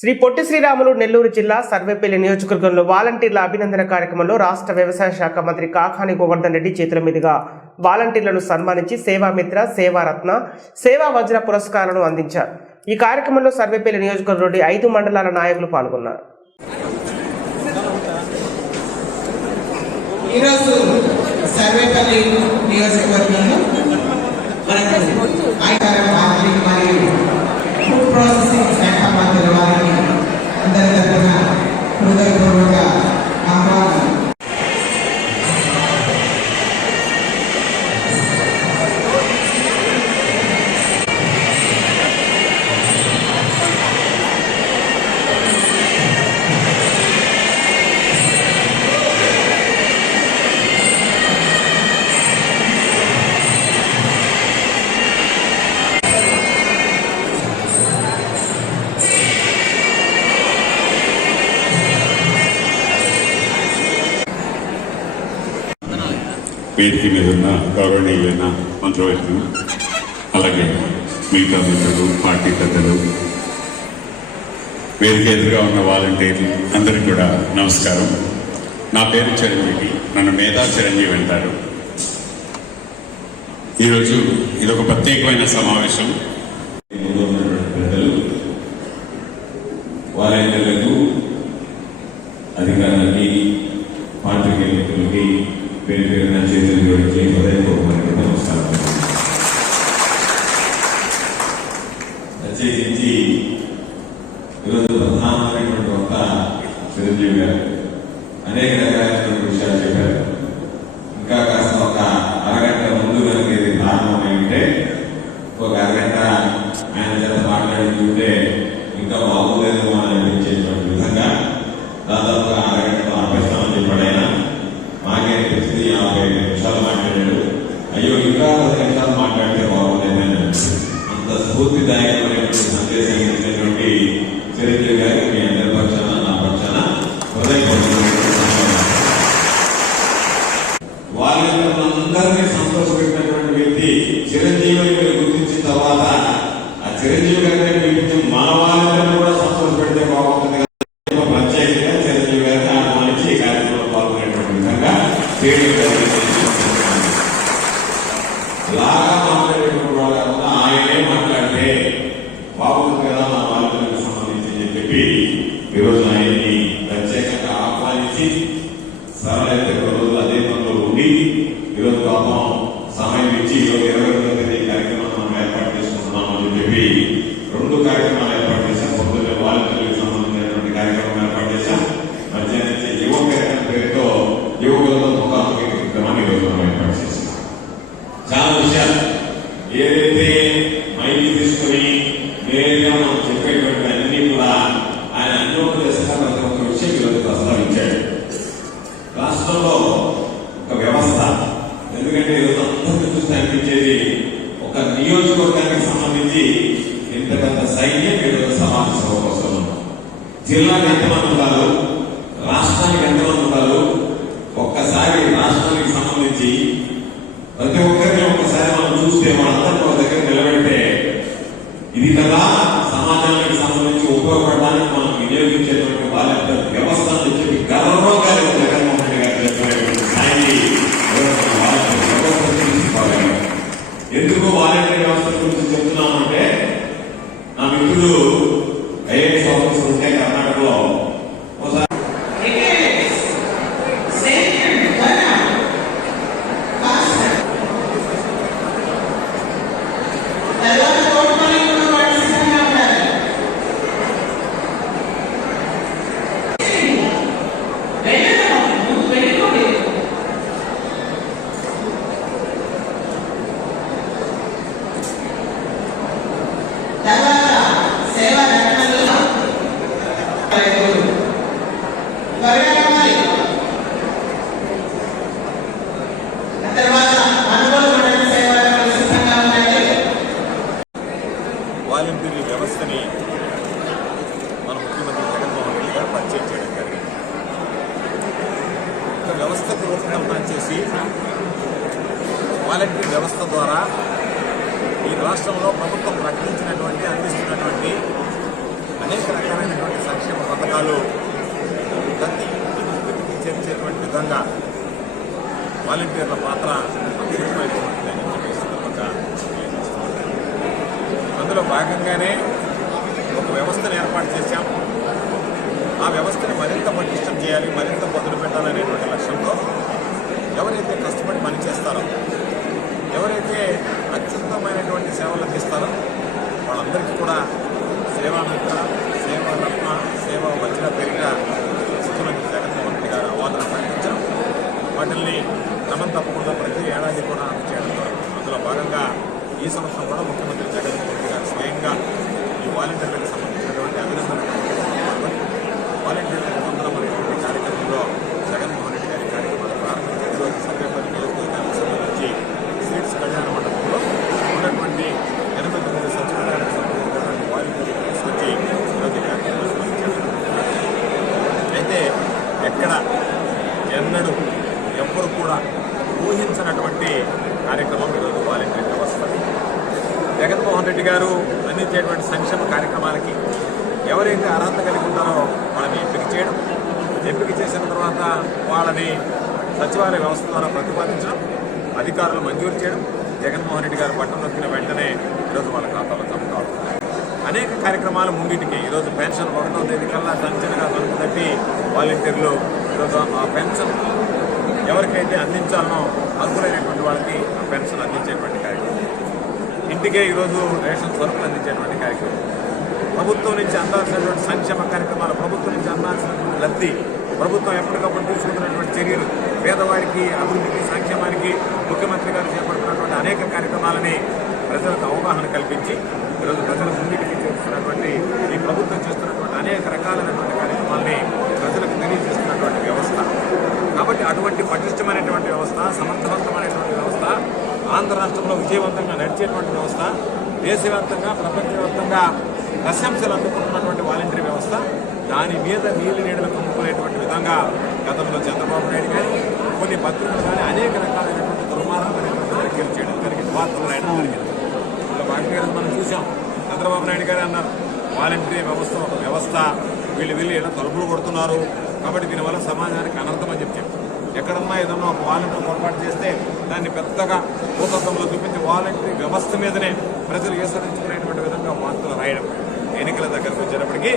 శ్రీ పొట్టి శ్రీరాములు నెల్లూరు జిల్లా సర్వేపల్లి నియోజకవర్గంలో వాలంటీర్ల అభినందన కార్యక్రమంలో రాష్ట్ర వ్యవసాయ శాఖ మంత్రి కాకాని గోవర్ధన్ రెడ్డి చేతుల మీదుగా వాలంటీర్లను సన్మానించి సేవామిత్ర, సేవారత్న, సేవా వజ్ర పురస్కారాలను అందించారు. ఈ కార్యక్రమంలో సర్వేపల్లి నియోజకవర్గంలోని 5 మండలాల నాయకులు పాల్గొన్నారు. ఈరోజు సర్వేపల్లి నియోజకవర్గంలో ఫుడ్ ప్రాసెసింగ్ శాఖ మంత్రుల వారికి అందరి తరఫున హృదయపూర్వక ఆహ్వానం. వేదిక మీద ఉన్న గౌరవనీయులైన మంత్రివర్యులు, అలాగే మిగతా మిత్రులు, పార్టీ పెద్దలు, వేదిక ఎదురుగా ఉన్న వాలంటీర్లు అందరికీ కూడా నమస్కారం. నా పేరు చిరంజీవి, నన్ను మేధా చిరంజీవి అంటారు. ఈరోజు ఇదొక ప్రత్యేకమైన సమావేశం. పెద్దలు, వాలంటీర్లకు, అధికారులకి, పాత్రికేయులకి పేరు పేరున చేతులు జోడించి హృదయపూర్వక నమస్కారం. ప్రత్యేకించి ఈరోజు ప్రధానమైనటువంటి ఒక చిరంజీవి గారు అనేక రకాలైనటువంటి విషయాలు చెప్పారు. ఇంకా కాస్త ఒక అరగంట ముందు కనుక ఇది ప్రారంభమైంటే ఒక అరగంట ఆయన చేత మాట్లాడుతుంటే ఇంకా బాగుండేదేమో అని అనిపించేటువంటి విధంగా దాదాపుగా అరగంటలో ఆపేస్తామని చెప్పాడు. ఆయన మాకే అనిపించింది 55 నిమిషాలు మాట్లాడాడు. అయ్యో ఇంకా 10 నిమిషాలు మాట్లాడితే బాగుండేదని అంత స్ఫూర్తిదాయకమైనటువంటి సందేశం ఇచ్చినటువంటి చిరంజీవి గారికి మీ అందరి పక్షాన, నా పక్షాన వాళ్ళందరినీ సంతోషపెట్టినటువంటి వ్యక్తి చిరంజీవి మీరు గుర్తించిన తర్వాత ఆ చిరంజీవి గారిని పిలిపించి మన వాళ్ళని కూడా సంతోషపెడితే బాగుంటుంది. ప్రత్యేకంగా చిరంజీవి గారిని ఆహ్వానించి ఈ కార్యక్రమంలో పాల్గొనేటువంటి విధంగా లాగా మాట్లాడేటువంటి వాళ్ళ కాకుండా ఆయనే మాట్లాడితే బాగుంటుంది కదా మా వాళ్ళకి సంబంధించి అని చెప్పి ఈరోజు ఆయన్ని ప్రత్యేకంగా ఆహ్వానించి సరళైతే రోజు అదే పనిలో ఉండి ఈరోజు పాపం సమయం ఇచ్చి ఈరోజు 22వ తేదీ కార్యక్రమం మనం ఏర్పాటు చేసుకుంటున్నామని చెప్పి 2 కార్యక్రమాలు ఏర్పాటు చేశాం. పొద్దున్నే వాలంటీర్లకు సంబంధించినటువంటి కార్యక్రమం ఏర్పాటు చేశాం. మధ్యాహ్నం యువకరణ పేరుతో యువకులతో ముఖాముఖి కార్యక్రమాన్ని ఈరోజు మనం ఏర్పాటు చేశాం. చాలా విషయాలు ఏదైతే మైకి తీసుకుని నేరుగా మనం చెప్పేటువంటి అన్ని కూడా ఆయన అన్యోపదేశంగా ప్రతి ఒక్క విషయం ఈరోజు ప్రస్తావించాడు. రాష్ట్రంలో ఒక వ్యవస్థ, ఎందుకంటే ఈరోజు అందరినీ చూస్తే అనిపించేది ఒక నియోజకవర్గానికి సంబంధించి ఇంత పెద్ద సైన్యం ఈరోజు సమాజ సేవ కోసం ఉన్నాం. జిల్లాకి ఎంతమంది ఉన్నారు, రాష్ట్రానికి ఎంతమంది ఉన్నారు, ఒక్కసారి రాష్ట్రానికి సంబంధించి ప్రతి ఒక్కరిని ఒక్కసారి మనం చూస్తే వాళ్ళందరినీ ఒక దగ్గర నిలబెడితే ఇది కదా సమాజానికి సంబంధించి ఉపయోగపడడానికి మనం వినియోగించేటువంటి వాలంటీర్ వ్యవస్థ అని చెప్పి గర్వంగా జగన్మోహన్ రెడ్డి గారు చెప్పినటువంటి స్థాయికి వాలంటీర్ వ్యవస్థ తీసుకోవాలి. ఎందుకు వాలంటీర్ వ్యవస్థ గురించి చెప్తున్నామంటే నా మిత్రుడు ఐఏఎస్ ఆఫీసర్ ఉంటే కర్ణాటకలో ఒకసారి వాలంటీర్ వ్యవస్థని మన ముఖ్యమంత్రి జగన్మోహన్ రెడ్డి గారు పరిచయం చేయడం జరిగింది. ఒక వ్యవస్థకు రూపకల్పన చేసి వాలంటీర్ వ్యవస్థ ద్వారా ఈ రాష్ట్రంలో ప్రభుత్వం ప్రకటించినటువంటి అందిస్తున్నటువంటి అనేక రకాలైనటువంటి పథకాలు ప్రతి ఇంటికి చేర్చేటువంటి విధంగా వాలంటీర్ల పాత్ర అద్భుతమైనటువంటిది అని చెప్పి ఈ సందర్భంగా తెలియజేస్తున్నాను. అందులో భాగంగానే ఒక వ్యవస్థను ఏర్పాటు చేశాం. ఆ వ్యవస్థని మరింత పటిష్టం చేయాలి, మరింత పదులు పెట్టాలనేటువంటి లక్ష్యంతో ఎవరైతే కష్టపడి పనిచేస్తారో, ఎవరైతే అత్యుత్తమైనటువంటి సేవలు అందిస్తారో వాళ్ళందరికీ కూడా సేవామిత్ర, సేవారత్న, సేవా వజ్ర పేరుగా ముఖ్యమంత్రి జగన్మోహన్ రెడ్డి గారు అవార్డులు ప్రకటించడం, వాటిల్ని క్రమం తప్పకుండా ప్రతి ఏడాది కూడా చేయడం జరుగుతుంది. అందులో భాగంగా ఈ సంవత్సరం కూడా ముఖ్యమంత్రి జగన్మోహన్ రెడ్డి గారు స్వయంగా ఈ వాలంటీర్లకు సంబంధించినటువంటి అభినందన వాలంటీర్లకు వందనం అనేటువంటి కార్యక్రమంలో జగన్మోహన్ రెడ్డి గారి కార్యక్రమాలు ప్రారంభించారు. ఈరోజు సర్వేపల్లి నియోజకవర్గానికి సంబంధించి స్వీట్స్ కళ్యాణ మండపంలో ఉన్నటువంటి 89 సచివాలయానికి సంబంధించినటువంటి వాలంటీర్లు తీసుకొచ్చి ఈరోజు కార్యక్రమాలు నిర్వహించారు. అయితే ఎక్కడ ఎన్నడూ ఎవ్వరు కూడా ఊహించినటువంటి కార్యక్రమం ఈరోజు వాలంటీర్ వ్యవస్థ. జగన్మోహన్ రెడ్డి గారు అందించేటువంటి సంక్షేమ కార్యక్రమాలకి ఎవరైతే అర్హత కలిగి ఉంటారో వాళ్ళని ఎంపిక చేయడం, ఎంపిక చేసిన తర్వాత వాళ్ళని సచివాలయ వ్యవస్థ ద్వారా ప్రతిపాదించడం, అధికారులు మంజూరు చేయడం, జగన్మోహన్ రెడ్డి గారు బట్టన్ నొక్కిన వెంటనే ఈరోజు వాళ్ళ ఖాతాలో జమ కావడం. అనేక కార్యక్రమాలు ముంగిటికి ఈరోజు పెన్షన్ 1వ తేదీ కల్లా సంచలనంగా తలుపు తట్టి వాలంటీర్లు ఈరోజు ఆ పెన్షన్ ఎవరికైతే అందించాలనో అర్హులైనటువంటి వాళ్ళకి ఆ పెన్షన్ అందించేటువంటి కార్యక్రమం, ఇంటికే ఈరోజు రేషన్ సరుకులు అందించేటువంటి కార్యక్రమం, ప్రభుత్వం నుంచి అందాల్సినటువంటి సంక్షేమ కార్యక్రమాలు, ప్రభుత్వం నుంచి అందాల్సినటువంటి లబ్ధి, ప్రభుత్వం ఎప్పటికప్పుడు తీసుకుంటున్నటువంటి చర్యలు, పేదవారికి అభివృద్ధికి సంక్షేమానికి ముఖ్యమంత్రి గారు చేపడుతున్నటువంటి అనేక కార్యక్రమాలని ప్రజలకు అవగాహన కల్పించి ఈరోజు ప్రజల ముందుకి చేస్తున్నటువంటి ఈ ప్రభుత్వం చేస్తున్నటువంటి అనేక రకాలైనటువంటి కార్యక్రమాలని ప్రజలకు తెలియజేస్తున్నటువంటి వ్యవస్థ. కాబట్టి అటువంటి పటిష్టమైనటువంటి వ్యవస్థ, సమర్థవంతమైనటువంటి వ్యవస్థ, ఆంధ్ర రాష్ట్రంలో విజయవంతంగా నడిచేటువంటి వ్యవస్థ, దేశవ్యాప్తంగా ప్రపంచవ్యాప్తంగా ప్రశంసలు అందుకుంటున్నటువంటి వాలంటీర్ వ్యవస్థ, దాని మీద నీళ్లు నీడలు కమ్ముకునేటువంటి విధంగా గతంలో చంద్రబాబు నాయుడు కానీ కొన్ని పత్రికలు కానీ అనేక రకాలైనటువంటి దుర్మార్గమైనటువంటి వ్యాఖ్యలు చేయడం జరిగింది, వార్తలు రాయడం జరిగింది. ఇలా వాటిని మనం చూసాం. చంద్రబాబు నాయుడు గారు అన్నారు వాలంటీర్ వ్యవస్థ వీళ్ళు ఏదో తలుపులు కొడుతున్నారు, కాబట్టి దీనివల్ల సమాజానికి అనర్థం అని చెప్పి ఎక్కడన్నా ఏదన్నా ఒక వాలంటీర్ పొరపాటు చేస్తే దాన్ని పెద్దగా భూతత్వంలో చూపించి వాలంటీర్ వ్యవస్థ మీదనే ప్రజలు ఏసరించుకునేటువంటి విధంగా వార్తలు రాయడం. ఎన్నికల దగ్గరకు వచ్చేటప్పటికీ